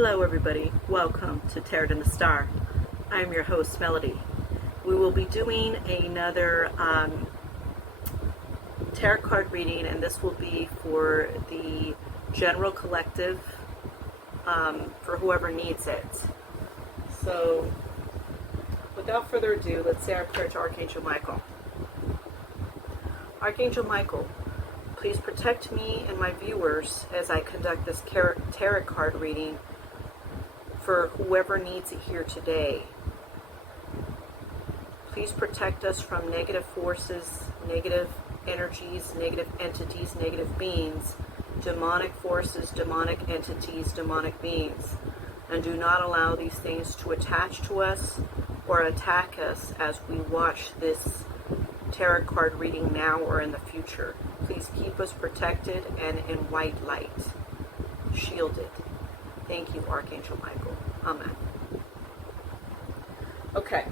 Hello everybody, welcome to Tarot and the Star. I'm your host Melody. We will be doing another tarot card reading, and this will be for the general collective, for whoever needs it. So without further ado, let's say our prayer to Archangel Michael. Archangel Michael, please protect me and my viewers as I conduct this tarot card reading for whoever needs it here today. Please protect us from negative forces, negative energies, negative entities, negative beings, demonic forces, demonic entities, demonic beings, and do not allow these things to attach to us or attack us as we watch this tarot card reading now or in the future. Please keep us protected and in white light, shielded. Thank you, Archangel Michael. Amen. Okay.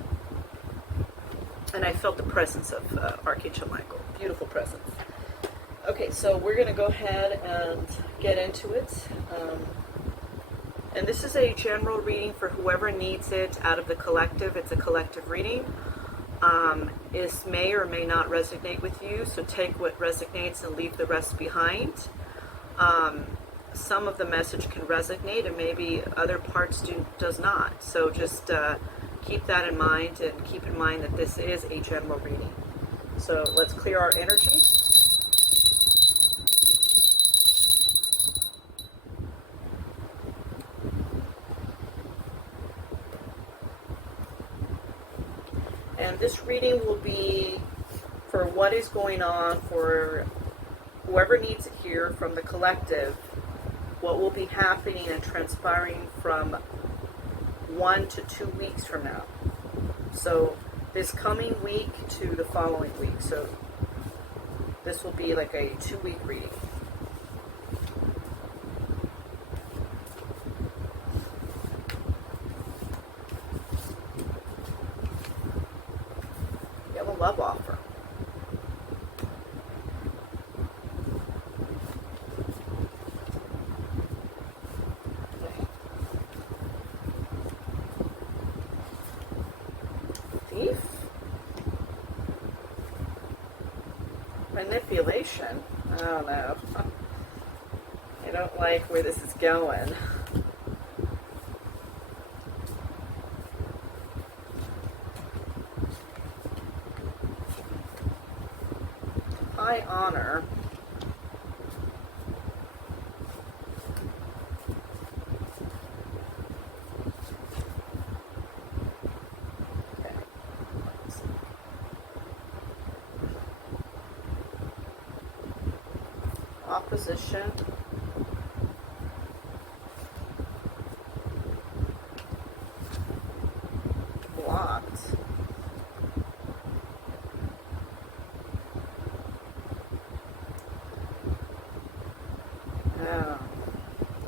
And I felt the presence of Archangel Michael. Beautiful presence. Okay, so we're going to go ahead and get into it. And this is a general reading for whoever needs it out of the collective. It's a collective reading. This may or may not resonate with you, so take what resonates and leave the rest behind. Some of the message can resonate and maybe other parts does not. So just keep that in mind, and keep in mind that this is a general reading. So let's clear our energy. And this reading will be for what is going on for whoever needs it here from the collective, what will be happening and transpiring from 1 to 2 weeks from now. So this coming week to the following week. So this will be like a 2-week reading. You have a love offer. Thief. Manipulation. I don't know. I don't like where this is going. High honor. Opposition. Blocked.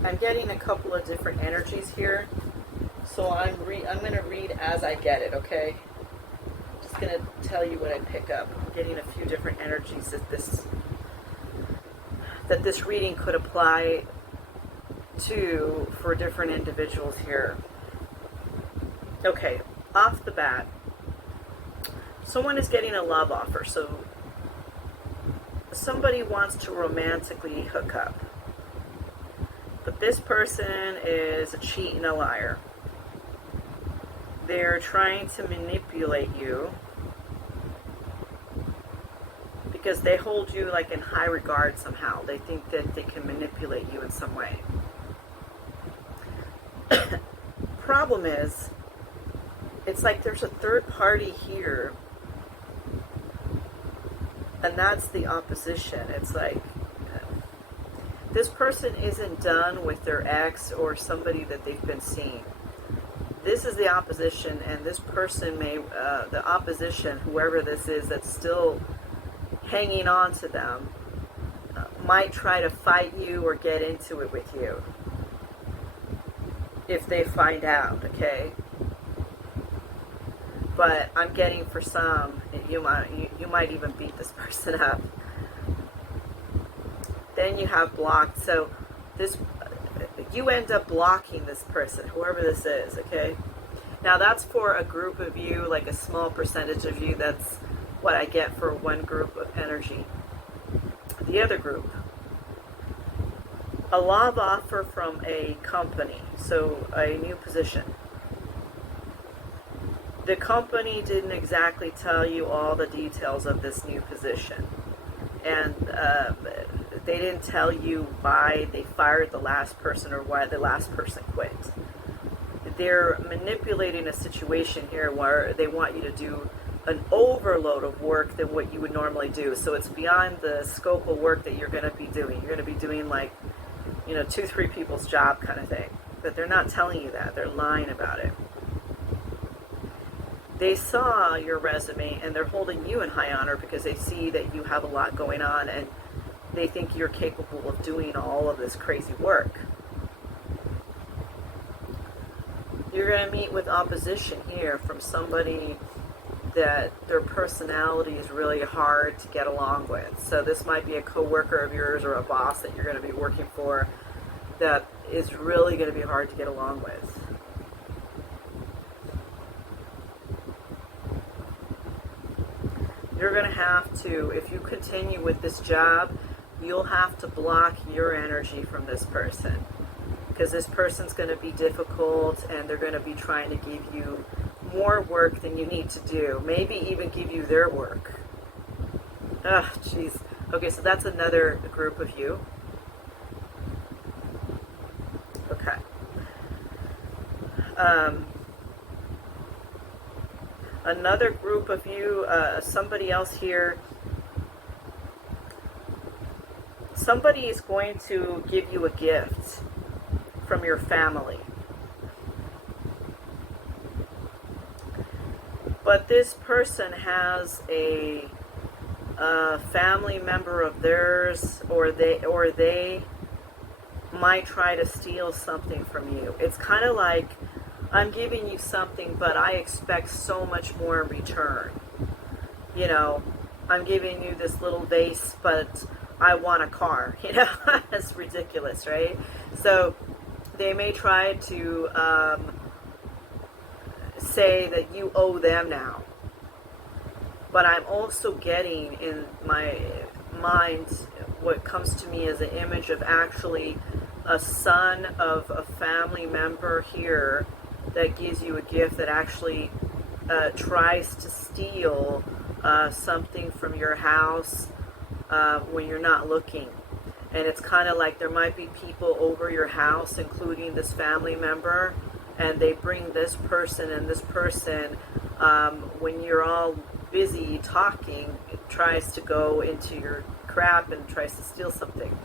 I'm getting a couple of different energies here, so I'm going to read as I get it, okay? I'm just going to tell you what I pick up. I'm getting a few different energies that this reading could apply to for different individuals here. Okay, off the bat, someone is getting a love offer, so somebody wants to romantically hook up. But this person is a cheat and a liar. They're trying to manipulate you because they hold you like in high regard somehow. They think that they can manipulate you in some way. Problem is, it's like there's a third party here, and that's the opposition. It's like this person isn't done with their ex or somebody that they've been seeing. This is the opposition, and this person may, the opposition, whoever this is that's still hanging on to them, might try to fight you or get into it with you if they find out, okay? But I'm getting for some, you might even beat this person up. Then you have blocked. So this, you end up blocking this person, whoever this is, okay? Now that's for a group of you, like a small percentage of you. That's what I get for one group of energy. The other group, a love offer from a company, so a new position. The company didn't exactly tell you all the details of this new position. And they didn't tell you why they fired the last person or why the last person quit. They're manipulating a situation here where they want you to do an overload of work than what you would normally do. So it's beyond the scope of work that you're going to be doing. You're going to be doing like, 2-3 people's job kind of thing. But they're not telling you that. They're lying about it. They saw your resume and they're holding you in high honor because they see that you have a lot going on and they think you're capable of doing all of this crazy work. You're going to meet with opposition here from somebody that their personality is really hard to get along with. So this might be a coworker of yours or a boss that you're going to be working for that is really going to be hard to get along with. You're going to have to, if you continue with this job, you'll have to block your energy from this person. Because this person's going to be difficult and they're going to be trying to give you more work than you need to do. Maybe even give you their work. Ugh, jeez. Okay, so that's another group of you. Okay. Another group of you, somebody else here, somebody is going to give you a gift from your family. But this person has a family member of theirs, or they might try to steal something from you. It's kind of like, I'm giving you something, but I expect so much more in return. I'm giving you this little vase, but I want a car. It's ridiculous, right? So they may try to say that you owe them now. But I'm also getting in my mind what comes to me as an image of actually a son of a family member here that gives you a gift that actually tries to steal something from your house when you're not looking. And it's kind of like there might be people over your house, including this family member, and they bring this person, and this person, when you're all busy talking, tries to go into your crap and tries to steal something.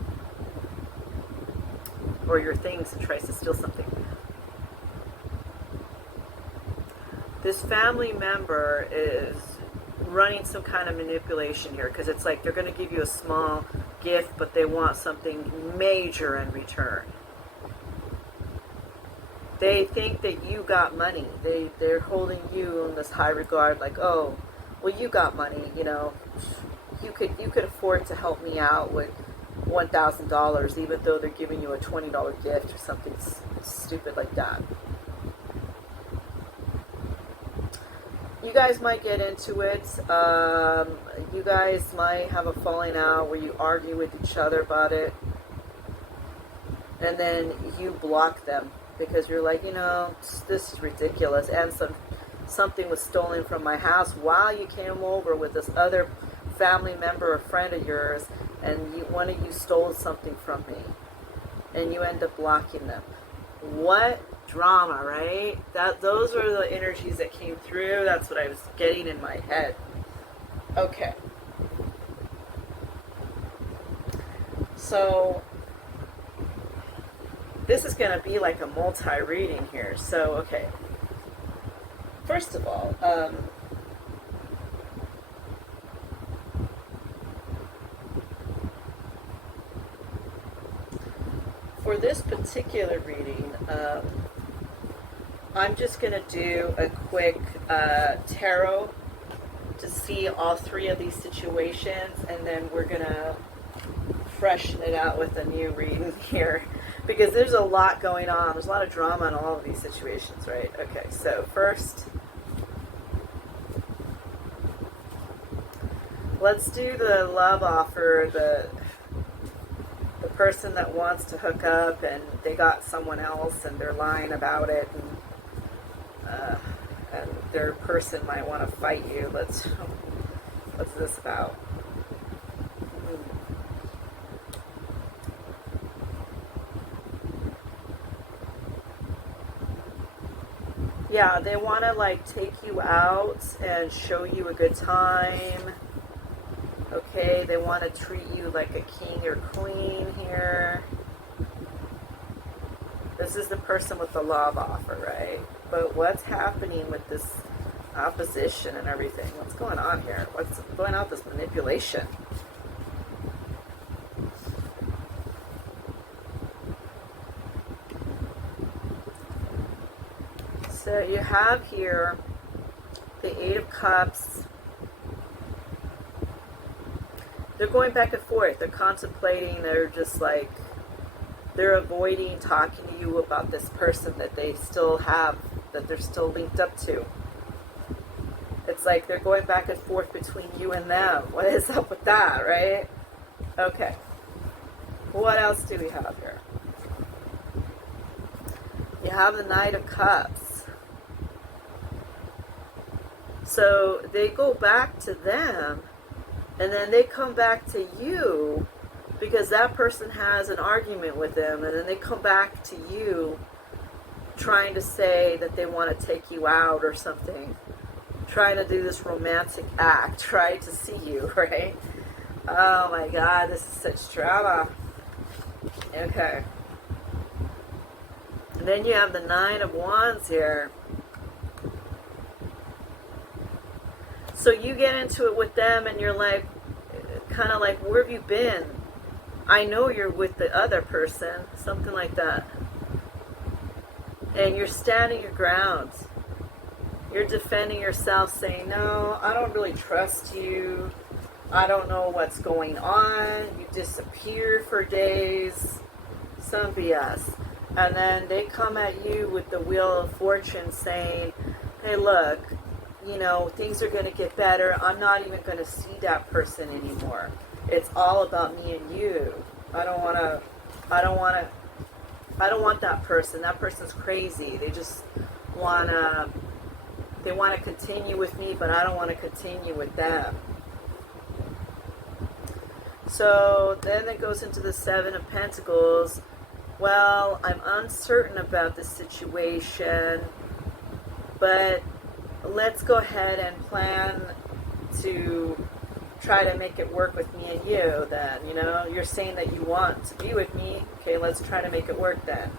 Or your things and tries to steal something. This family member is running some kind of manipulation here, because it's like they're going to give you a small gift, but they want something major in return. They think that you got money. They're holding you in this high regard, like, oh, well, you got money, you could afford to help me out with $1,000, even though they're giving you a $20 gift or something stupid like that. You guys might get into it. You guys might have a falling out where you argue with each other about it. And then you block them because you're like, this is ridiculous. And something was stolen from my house while you came over with this other family member or friend of yours, and one of you stole something from me. And you end up blocking them. What drama, right? Those are the energies that came through. That's what I was getting in my head. Okay. So this is going to be like a multi-reading here. So, okay. First of all, for this particular reading, I'm just going to do a quick tarot to see all three of these situations, and then we're going to freshen it out with a new reading here. Because there's a lot going on. There's a lot of drama in all of these situations, right? Okay, so first, let's do the love offer, the person that wants to hook up and they got someone else and they're lying about it, and their person might want to fight you. What's this about? Yeah, they want to like take you out and show you a good time. Okay, they want to treat you like a king or queen here. This is the person with the love offer, right? But what's happening with this opposition and everything? What's going on here? What's going on with this manipulation? So you have here the Eight of Cups. They're going back and forth. They're contemplating. They're just like, they're avoiding talking to you about this person that they still have, that they're still linked up to. It's like they're going back and forth between you and them. What is up with that, right? Okay. What else do we have here? You have the Knight of Cups. So they go back to them, and then they come back to you because that person has an argument with them, and then they come back to you trying to say that they want to take you out or something, trying to do this romantic act, trying to see you, right? Oh my God, this is such drama. Okay. And then you have the Nine of Wands here. So you get into it with them and you're like, kind of like, where have you been? I know you're with the other person, something like that. And you're standing your ground. You're defending yourself, saying, no, I don't really trust you. I don't know what's going on. You disappear for days. Some BS. And then they come at you with the Wheel of Fortune saying, hey, look, you know, things are going to get better. I'm not even going to see that person anymore. It's all about me and you. I don't want that person. That person's crazy. They just want to continue with me, but I don't want to continue with them. So then it goes into the Seven of Pentacles. Well, I'm uncertain about the situation, but let's go ahead and plan to try to make it work with me and you then. You know, you're saying that you want to be with me. Okay, let's try to make it work then.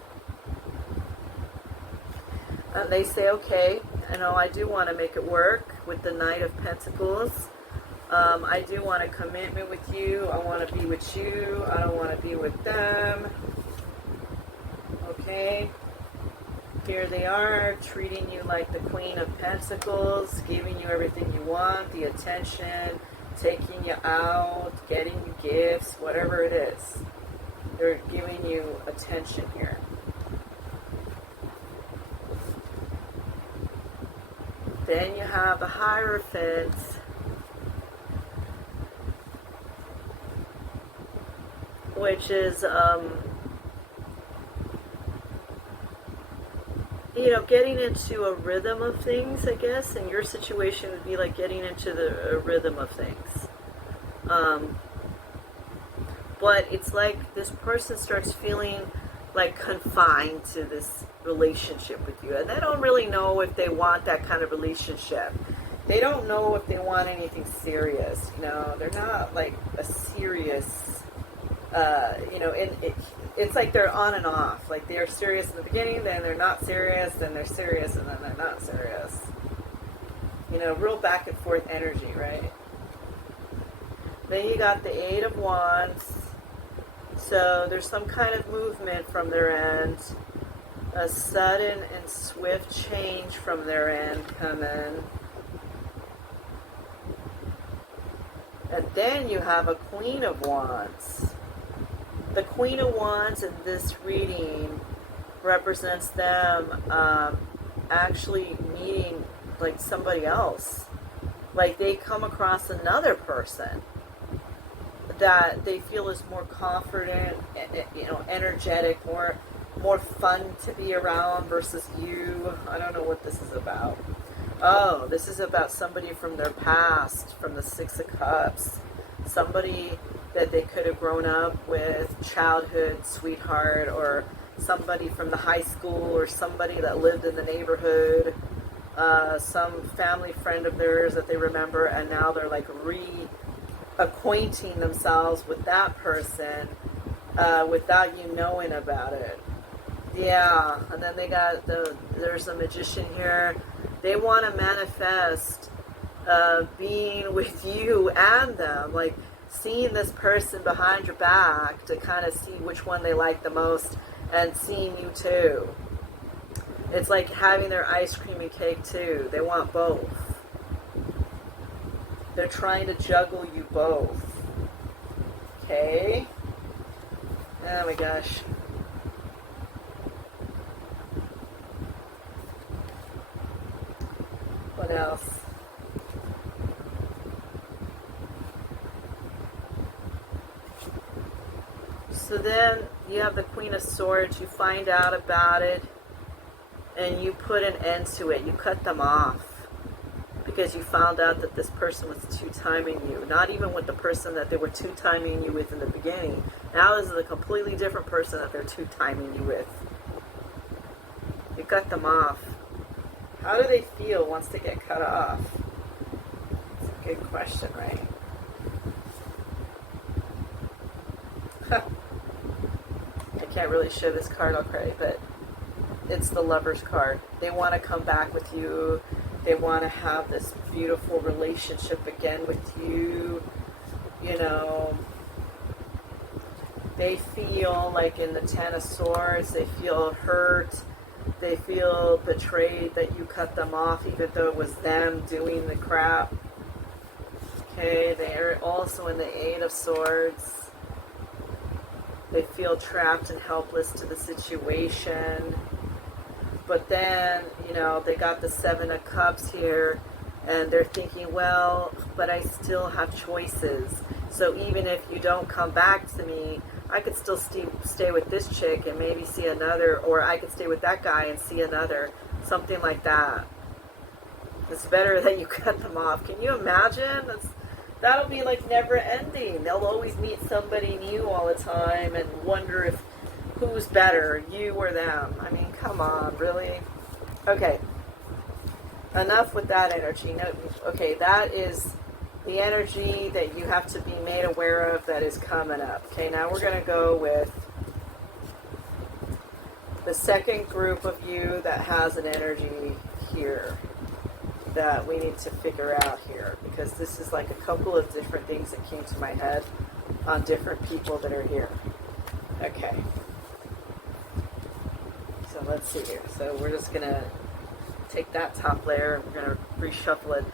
And they say, okay, you know, I do want to make it work with the Knight of Pentacles. I do want a commitment with you. I want to be with you. I don't want to be with them. Okay. Here they are, treating you like the Queen of Pentacles, giving you everything you want, the attention, taking you out, getting you gifts, whatever it is. They're giving you attention here. Then you have the Hierophant. Which is, you know, getting into a rhythm of things, I guess. And your situation would be like getting into the rhythm of things. But it's like this person starts feeling like confined to this relationship with you. And they don't really know if they want that kind of relationship. They don't know if they want anything serious. You know, they're not like a serious... you know, it's like they're on and off. Like they're serious in the beginning, then they're not serious, then they're serious, and then they're not serious. You know, real back and forth energy, right? Then you got the Eight of Wands. So there's some kind of movement from their end. A sudden and swift change from their end coming. And then you have a Queen of Wands. The Queen of Wands in this reading represents them actually meeting like somebody else. Like they come across another person that they feel is more confident, energetic, more fun to be around versus you. I don't know what this is about. Oh, this is about somebody from their past, from the Six of Cups. Somebody that they could have grown up with, childhood sweetheart, or somebody from the high school, or somebody that lived in the neighborhood, some family friend of theirs that they remember, and now they're like reacquainting themselves with that person without you knowing about it. Yeah, and then there's a magician here. They want to manifest being with you and them, like seeing this person behind your back to kind of see which one they like the most, and seeing you too. It's like having their ice cream and cake too. They want both. They're trying to juggle you both. Okay? Oh my gosh. What else? So then you have the Queen of Swords. You find out about it and you put an end to it. You cut them off because you found out that this person was two-timing you. Not even with the person that they were two-timing you with in the beginning. Now this is a completely different person that they're two-timing you with. You cut them off. How do they feel once they get cut off? It's a good question, right? I can't really show this card, okay, but it's the Lover's card. They want to come back with you. They want to have this beautiful relationship again with you. You know, they feel like in the Ten of Swords, they feel hurt. They feel betrayed that you cut them off, even though it was them doing the crap. Okay, they're also in the Eight of Swords. They feel trapped and helpless to the situation. But then, they got the Seven of Cups here, and they're thinking, well, but I still have choices. So even if you don't come back to me, I could still stay with this chick and maybe see another, or I could stay with that guy and see another, something like that. It's better that you cut them off. Can you imagine? That'll be like never ending. They'll always meet somebody new all the time and wonder if who's better, you or them. I mean, come on, really? Okay. Enough with that energy. No, okay, that is the energy that you have to be made aware of that is coming up. Okay, now we're going to go with the second group of you that has an energy here that we need to figure out here, because this is like a couple of different things that came to my head on different people that are here. Okay. So let's see here. So we're just going to take that top layer and we're going to reshuffle it.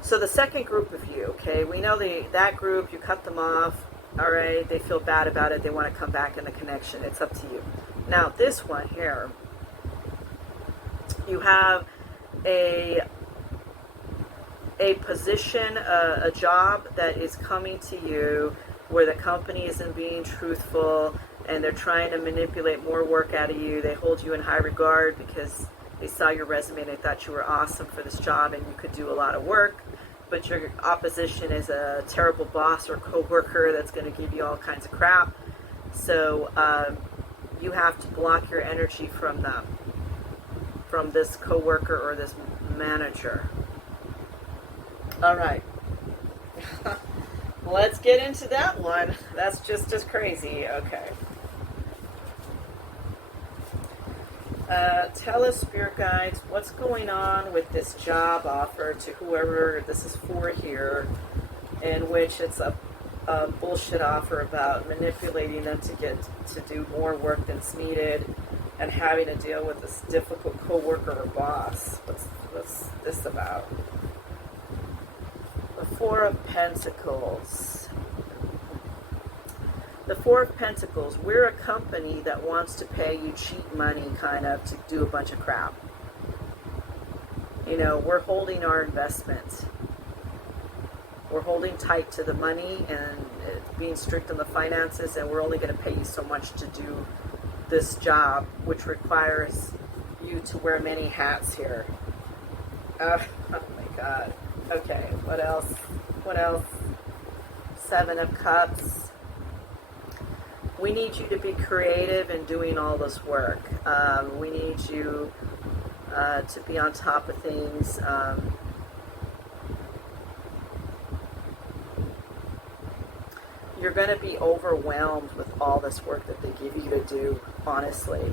So the second group of you, okay, we know that group, you cut them off, all right, they feel bad about it, they want to come back in the connection, it's up to you. Now this one here, you have a position, a job that is coming to you where the company isn't being truthful and they're trying to manipulate more work out of you. They hold you in high regard because they saw your resume and they thought you were awesome for this job and you could do a lot of work, but your opposition is a terrible boss or coworker that's going to give you all kinds of crap. So you have to block your energy from them, from this coworker or this manager. All right. Let's get into that one. That's just as crazy. Okay. Tell us, spirit guides, what's going on with this job offer to whoever this is for here, in which it's a bullshit offer about manipulating them to get to do more work than's needed and having to deal with this difficult coworker or boss. What's this about? The Four of Pentacles. The Four of Pentacles, we're a company that wants to pay you cheap money, kind of, to do a bunch of crap. You know, we're holding our investments. We're holding tight to the money and being strict on the finances, and we're only going to pay you so much to do this job, which requires you to wear many hats here. Oh my God. Okay, what else? What else? Seven of Cups. We need you to be creative in doing all this work. We need you to be on top of things. You're going to be overwhelmed with all this work that they give you to do, honestly.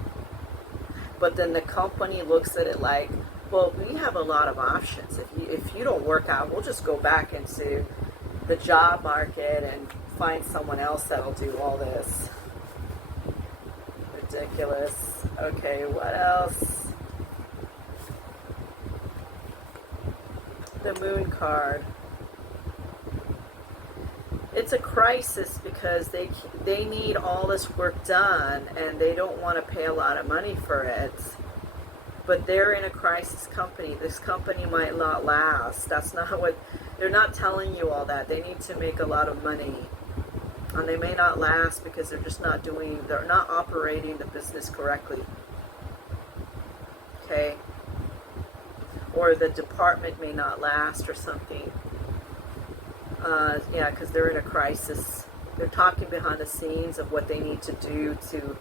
But then the company looks at it like, well, we have a lot of options. If you don't work out, we'll just go back into the job market and find someone else that'll do all this. Ridiculous. Okay, what else? The Moon card. It's a crisis because they need all this work done and they don't want to pay a lot of money for it. But they're in a crisis company. This company might not last. That's not what, they're not telling you all that. They need to make a lot of money. And they may not last because they're just not they're not operating the business correctly. Okay? Or the department may not last or something. Yeah, because they're in a crisis. They're talking behind the scenes of what they need to do to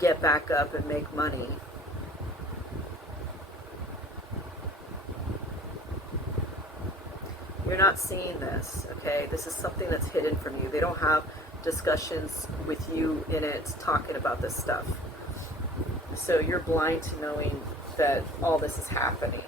get back up and make money. You're not seeing this, okay? This is something that's hidden from you. They don't have discussions with you in it talking about this stuff. So you're blind to knowing that all this is happening.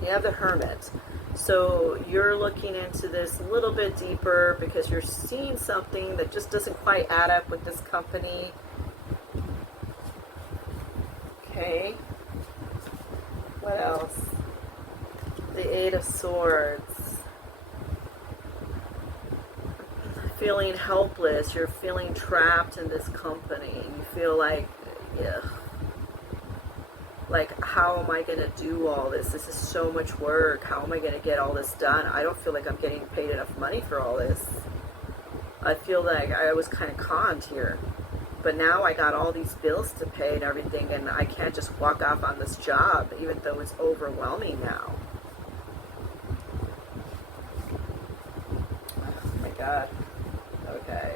You have the Hermit. So you're looking into this a little bit deeper because you're seeing something that just doesn't quite add up with this company. Okay. What else? The Eight of Swords. Feeling helpless. You're feeling trapped in this company. You feel like, ugh. Like, how am I going to do all this? This is so much work. How am I going to get all this done? I don't feel like I'm getting paid enough money for all this. I feel like I was kind of conned here. But now I got all these bills to pay and everything, and I can't just walk off on this job, even though it's overwhelming now. Oh my God. Okay.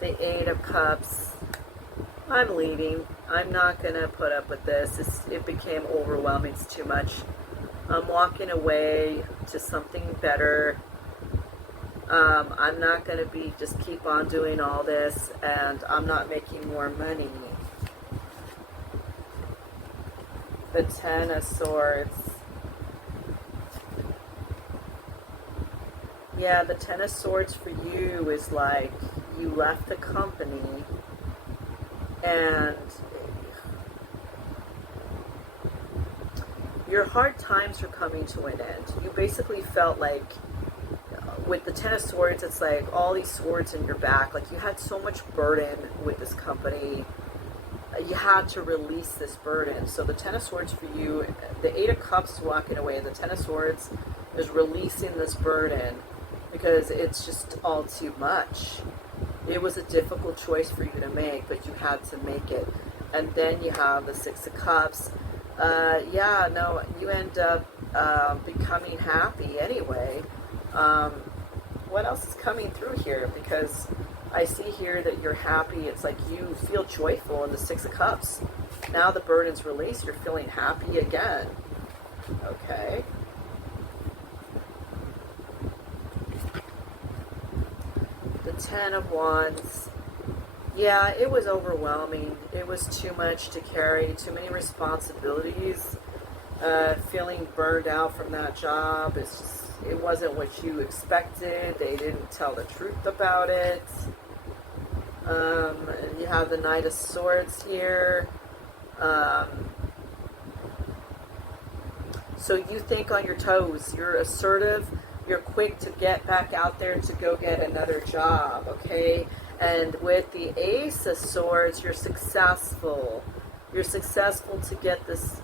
The Eight of Cups. I'm leaving. I'm not going to put up with this. It became overwhelming. It's too much. I'm walking away to something better. I'm not going to just keep on doing all this, and I'm not making more money. The Ten of Swords. Yeah, the Ten of Swords for you is like you left the company and your hard times are coming to an end. You basically felt like with the Ten of Swords, it's like all these swords in your back. Like you had so much burden with this company. You had to release this burden. So the Ten of Swords for you, the Eight of Cups is walking away. The Ten of Swords is releasing this burden because it's just all too much. It was a difficult choice for you to make, but you had to make it. And then you have the Six of Cups. Yeah, no, you end up becoming happy anyway. What else is coming through here? Because I see here that you're happy. It's like you feel joyful in the Six of Cups. Now the burden's released. You're feeling happy again. Okay. The Ten of Wands. Yeah, it was overwhelming. It was too much to carry. Too many responsibilities. Feeling burned out from that job. It's just, it wasn't what you expected. They didn't tell the truth about it. You have the Knight of Swords here. So you think on your toes. You're assertive. You're quick to get back out there to go get another job, okay? And with the Ace of Swords, you're successful. You're successful to get this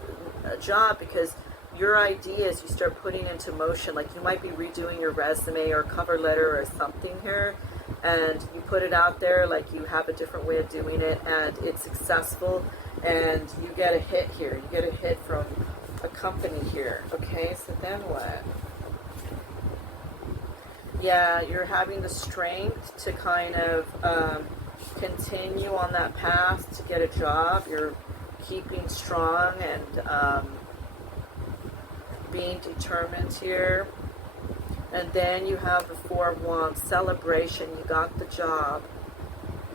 job because your ideas you start putting into motion. Like you might be redoing your resume or cover letter or something here, and you put it out there like you have a different way of doing it, and it's successful, and you get a hit here. You get a hit from a company here, okay? So then what? Yeah, you're having the strength to kind of continue on that path to get a job. You're keeping strong and being determined here. And then you have the Four of Wands, celebration. You got the job.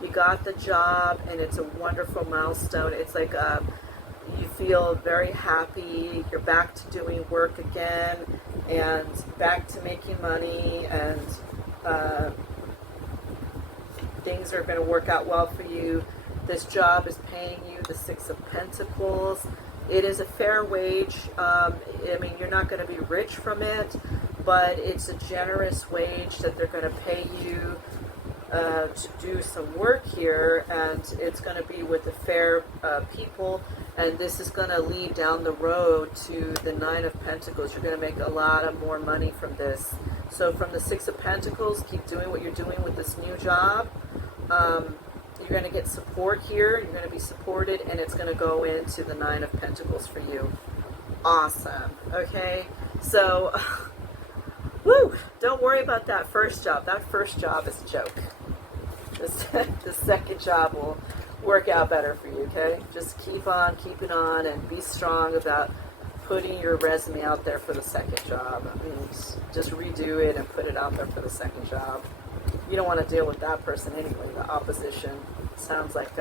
You got the job, and it's a wonderful milestone. It's like you feel very happy. You're back to doing work again and back to making money, and things are going to work out well for you. This job is paying you the Six of Pentacles. It is a fair wage. I mean, you're not going to be rich from it, but it's a generous wage that they're going to pay you to do some work here, and it's going to be with the fair people, and this is going to lead down the road to the Nine of Pentacles. You're going to make a lot of more money from this. So from the Six of Pentacles, keep doing what you're doing with this new job. You're going to get support here. You're going to be supported, and it's going to go into the Nine of Pentacles for you. Awesome. Okay, so woo, don't worry about that first job. That first job is a joke. The second job will work out better for you, okay? Just keep on keeping on and be strong about putting your resume out there for the second job. I mean, just redo it and put it out there for the second job. You don't want to deal with that person anyway, the opposition. Sounds like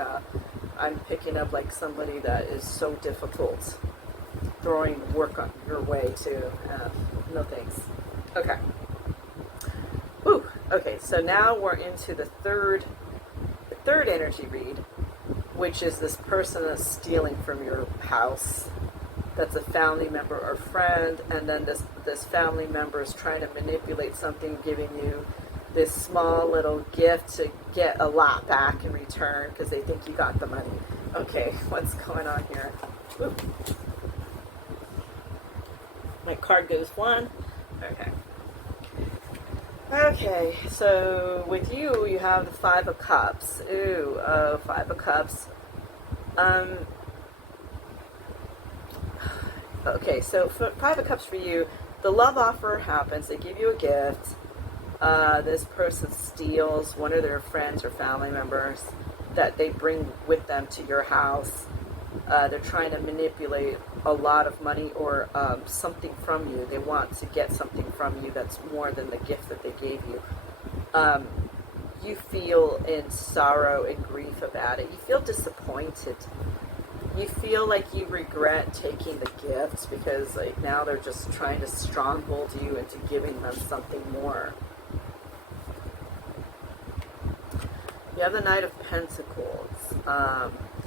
I'm picking up like somebody that is so difficult, throwing work on your way too. No thanks. Okay. Whew. Okay, so now we're into the third energy read, which is this person that's stealing from your house. That's a family member or friend, and then this family member is trying to manipulate something, giving you this small little gift to get a lot back in return because they think you got the money. Okay, what's going on here? Ooh. My card goes one. Okay. Okay, so with you, you have the Five of Cups. Ooh, Five of Cups. Okay, so for Five of Cups for you, the love offer happens. They give you a gift. This person steals one of their friends or family members that they bring with them to your house. They're trying to manipulate a lot of money or something from you. They want to get something from you that's more than the gift that they gave you. You feel in sorrow and grief about it. You feel disappointed. You feel like you regret taking the gifts because like now they're just trying to stronghold you into giving them something more. You have the Knight of Pentacles.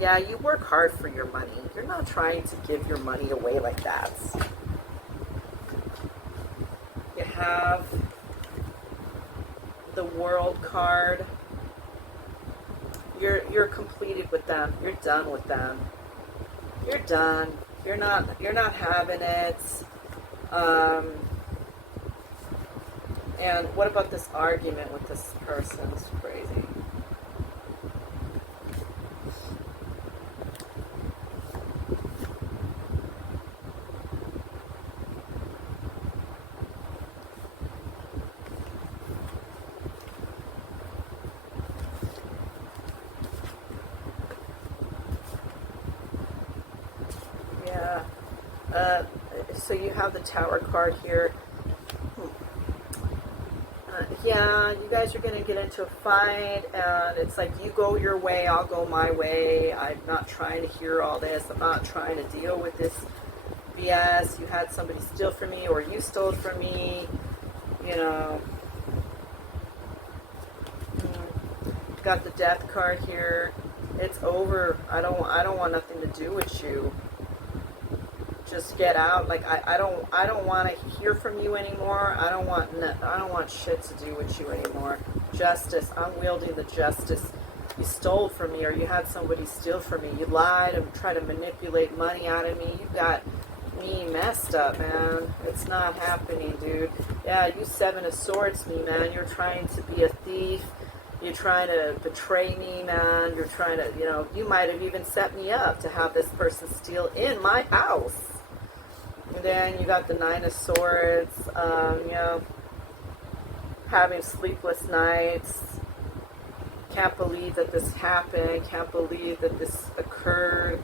Yeah, you work hard for your money. You're not trying to give your money away like that. You have the World card. You're completed with them. You're done with them. You're done. You're not having it. And what about this argument with this person? It's crazy. So you have the Tower card here. Yeah, you guys are going to get into a fight, and it's like you go your way, I'll go my way. I'm not trying to hear all this. I'm not trying to deal with this BS. You had somebody steal from me, or you stole from me. You know. Got the Death card here. It's over. I don't want nothing to do with you. just get out. Like I don't want to hear from you anymore. I don't want shit to do with you anymore. Justice. I'm wielding the justice. You stole from me, or you had somebody steal from me. You lied and tried to manipulate money out of me. You got me messed up, man. It's not happening, dude. Yeah, you Seven of Swords me, man. You're trying to be a thief. You're trying to betray me, man. You're trying to, you might have even set me up to have this person steal in my house. And then you got the Nine of Swords, having sleepless nights. Can't believe that this happened. Can't believe that this occurred.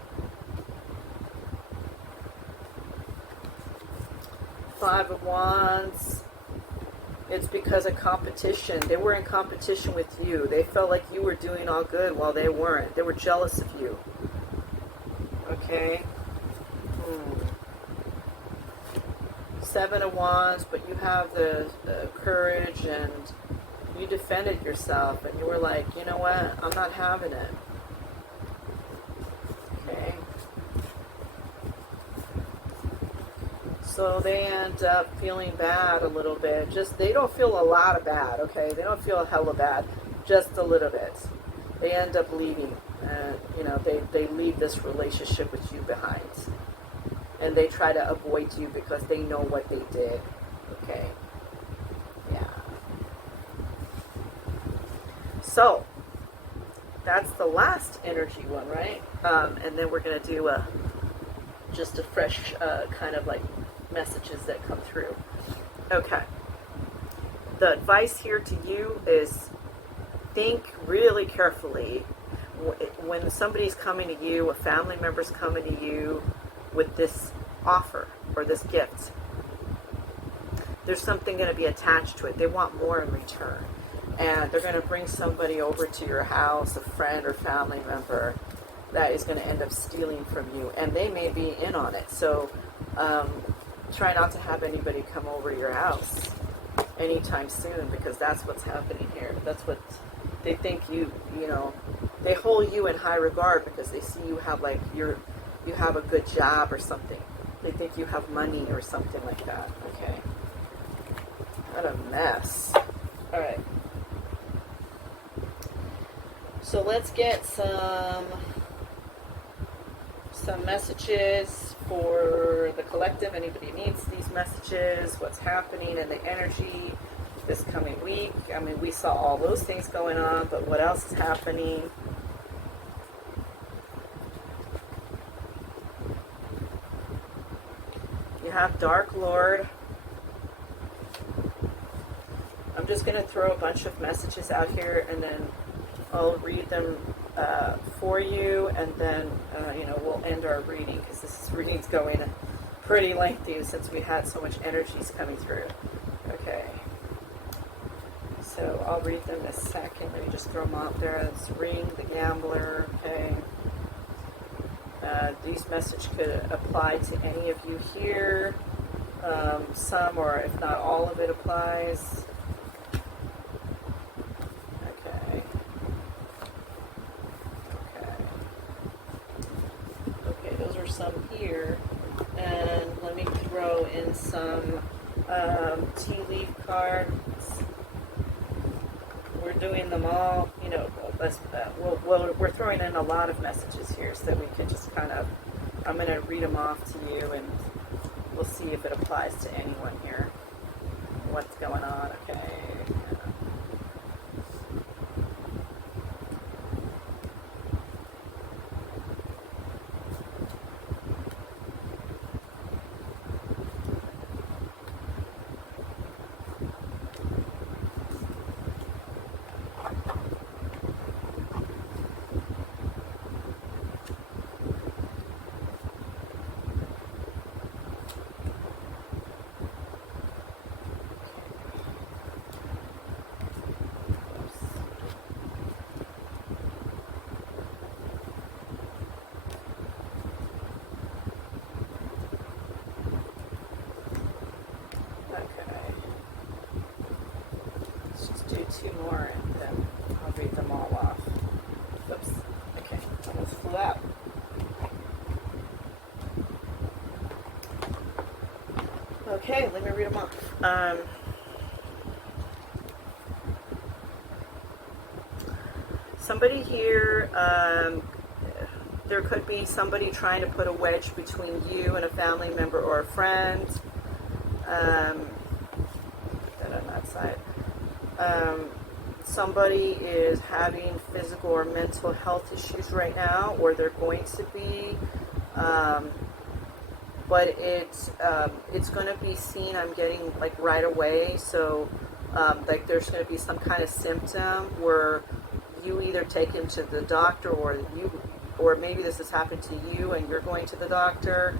Five of Wands. It's because of competition. They were in competition with you. They felt like you were doing all good while they weren't. They were jealous of you. Okay? Seven of Wands, but you have the courage, and you defended yourself, and you were like, you know what? I'm not having it. Okay? So they end up feeling bad a little bit. They don't feel a lot of bad, okay? They don't feel hella bad, just a little bit. They end up leaving. They leave this relationship with you behind. And they try to avoid you because they know what they did, okay? Yeah. So, that's the last energy one, right? And then we're going to do just a fresh kind of like messages that come through. Okay. The advice here to you is think really carefully when somebody's coming to you, a family member's coming to you with this offer or this gift. There's something going to be attached to it. They want more in return. And they're going to bring somebody over to your house, a friend or family member, that is going to end up stealing from you. And they may be in on it. So try not to have anybody come over your house anytime soon, because that's what's happening here. That's what they think they hold you in high regard because they see you have you have a good job or something. They think you have money or something like that. Okay. What a mess. All right. So let's get some messages for the collective. Anybody needs these messages, what's happening in the energy this coming week. I mean, we saw all those things going on, but what else is happening? You have Dark Lord. I'm just going to throw a bunch of messages out here, and then I'll read them for you, and then we'll end our reading, because this reading's going pretty lengthy since we had so much energies coming through. Okay. So I'll read them in a second. Let me just throw them out there. It's Ring, the Gambler. Okay. These messages could apply to any of you here. Some, or if not all of it, applies. Some here, and let me throw in some tea leaf cards. We're doing them all, we're throwing in a lot of messages here so that we can just kind of, I'm going to read them off to you, and we'll see if it applies to anyone here. What's going on? Okay. Okay, let me read them off. Somebody here, there could be somebody trying to put a wedge between you and a family member or a friend. That on that side. Somebody is having physical or mental health issues right now, or they're going to be. But it's going to be seen, I'm getting, like, right away. So like there's going to be some kind of symptom where you either take him to the doctor, or maybe this has happened to you and you're going to the doctor.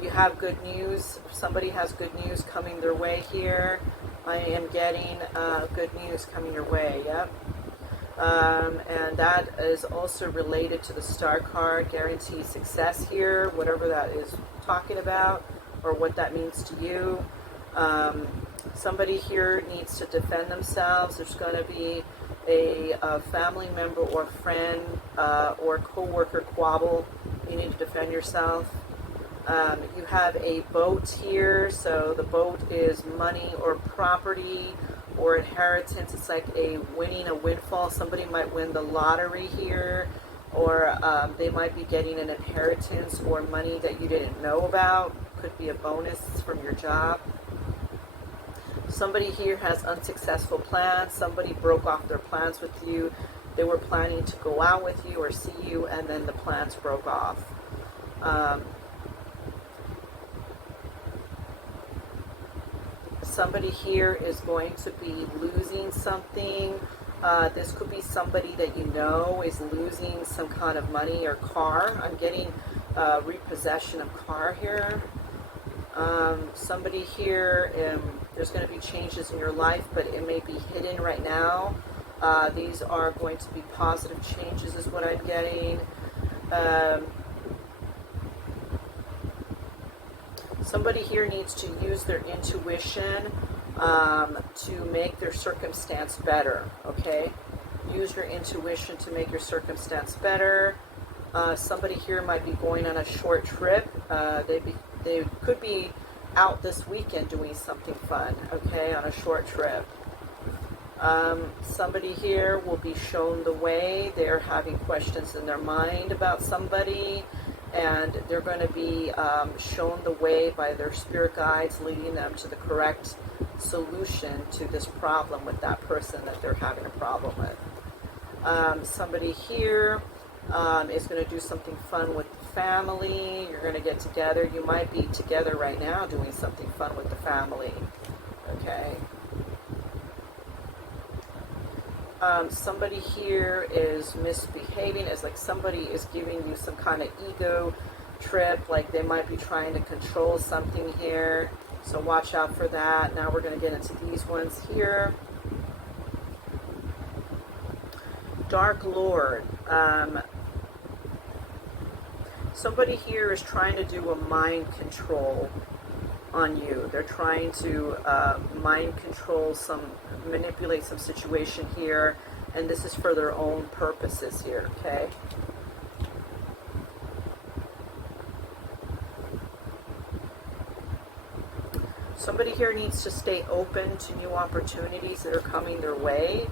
You have good news. Somebody has good news coming their way here. I am getting good news coming your way. Yep. And that is also related to the star card, guaranteed success here, whatever that is talking about or what that means to you. Somebody here needs to defend themselves. There's going to be a family member or friend or co-worker squabble. You need to defend yourself. You have a boat here, so the boat is money or property or inheritance. It's like winning a windfall. Somebody might win the lottery here, or they might be getting an inheritance or money that you didn't know about. Could be a bonus from your job. Somebody here has unsuccessful plans. Somebody broke off their plans with you. They were planning to go out with you or see you, and then the plans broke off. Somebody here is going to be losing something. This could be somebody that you know is losing some kind of money or car. I'm getting repossession of car here. Somebody here, there's going to be changes in your life, but it may be hidden right now. These are going to be positive changes is what I'm getting. Somebody here needs to use their intuition to make their circumstance better, okay? Use your intuition to make your circumstance better. Somebody here might be going on a short trip. They could be out this weekend doing something fun, okay, on a short trip. Somebody here will be shown the way. They're having questions in their mind about somebody, and they're going to be shown the way by their spirit guides, leading them to the correct solution to this problem with that person that they're having a problem with. Somebody here is going to do something fun with the family. You're going to get together. You might be together right now doing something fun with the family. Okay. Somebody here is misbehaving. It's like somebody is giving you some kind of ego trip, like they might be trying to control something here. So watch out for that. Now we're going to get into these ones here. Dark Lord. Somebody here is trying to do a mind control on you. They're trying to mind control manipulate some situation here, and this is for their own purposes here, okay? Somebody here needs to stay open to new opportunities that are coming their way.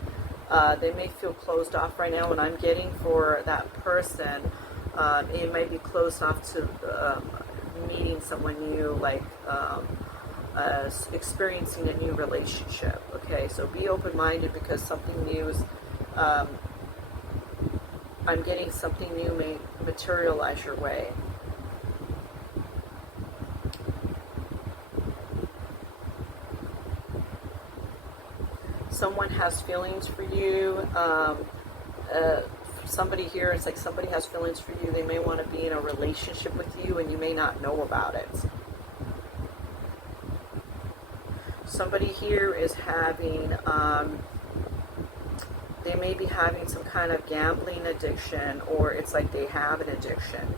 They may feel closed off right now, and I'm getting for that person, it may be closed off to meeting someone new, like experiencing a new relationship. Okay, so be open-minded because something new is, I'm getting something new may materialize your way. Someone has feelings for you. Somebody here, it's like somebody has feelings for you. They may want to be in a relationship with you and you may not know about it. Somebody here is having, they may be having some kind of gambling addiction, or it's like they have an addiction.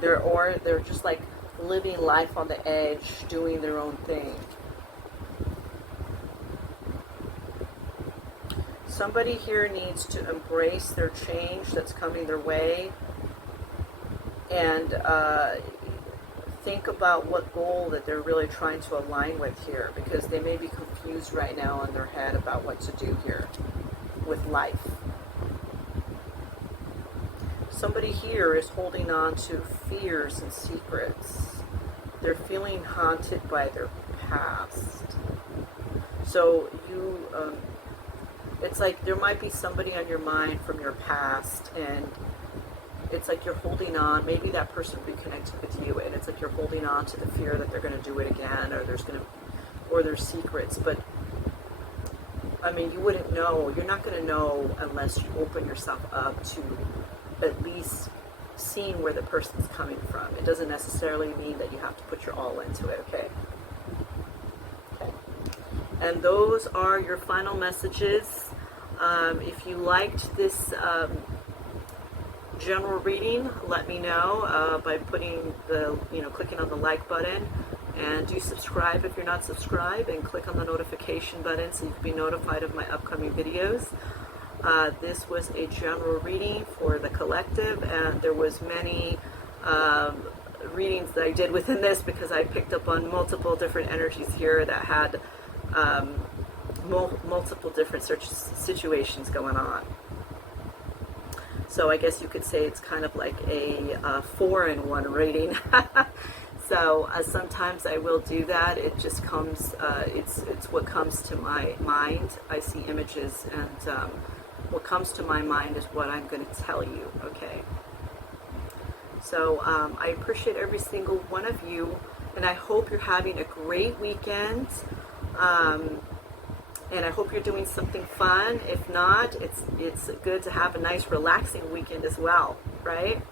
They're just like living life on the edge, doing their own thing. Somebody here needs to embrace their change that's coming their way. And think about what goal that they're really trying to align with here, because they may be confused right now in their head about what to do here with life. Somebody here is holding on to fears and secrets. They're feeling haunted by their past. So it's like there might be somebody on your mind from your past, and it's like you're holding on. Maybe that person will be connected with you, and it's like you're holding on to the fear that they're going to do it again, or there's secrets. But I mean, you wouldn't know. You're not going to know unless you open yourself up to at least seeing where the person's coming from. It doesn't necessarily mean that you have to put your all into it. Okay. And those are your final messages. If you liked this general reading, let me know by putting clicking on the like button, and do subscribe if you're not subscribed, and click on the notification button so you can be notified of my upcoming videos. This was a general reading for the collective, and there was many readings that I did within this because I picked up on multiple different energies here that had multiple different situations going on. So I guess you could say it's kind of like a 4-in-1 reading. So sometimes I will do that. It just comes, it's what comes to my mind. I see images, and what comes to my mind is what I'm going to tell you, okay? So I appreciate every single one of you, and I hope you're having a great weekend. And I hope you're doing something fun. If not, it's good to have a nice relaxing weekend as well, right?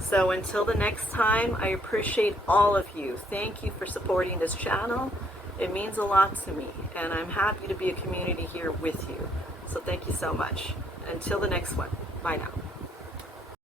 So until the next time, I appreciate all of you. Thank you for supporting this channel. It means a lot to me, and I'm happy to be a community here with you. So thank you so much. Until the next one, bye now.